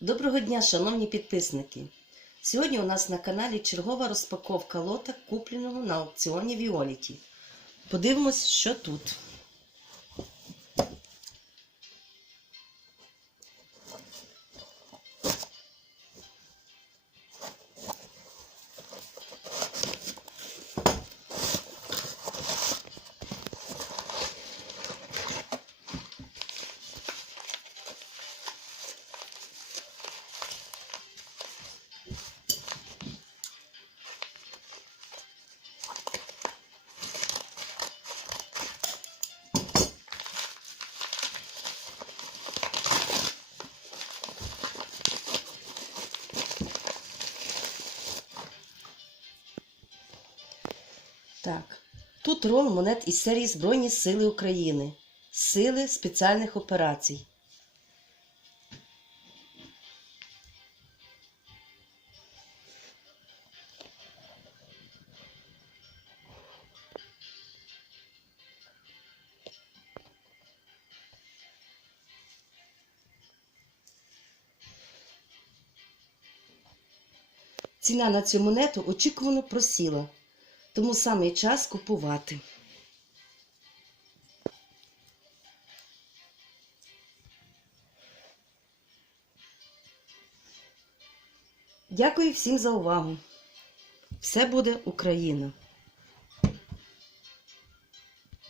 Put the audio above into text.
Доброго дня, шановні підписники! Сьогодні у нас на каналі чергова розпаковка лота, купленого на аукціоні Віоліті. Подивимось, що тут. Так, тут рол монет із серії Збройні Сили України. Сили спеціальних операцій. Ціна на цю монету очікувано просіла, тому саме час купувати. Дякую всім за увагу. Все буде Україна!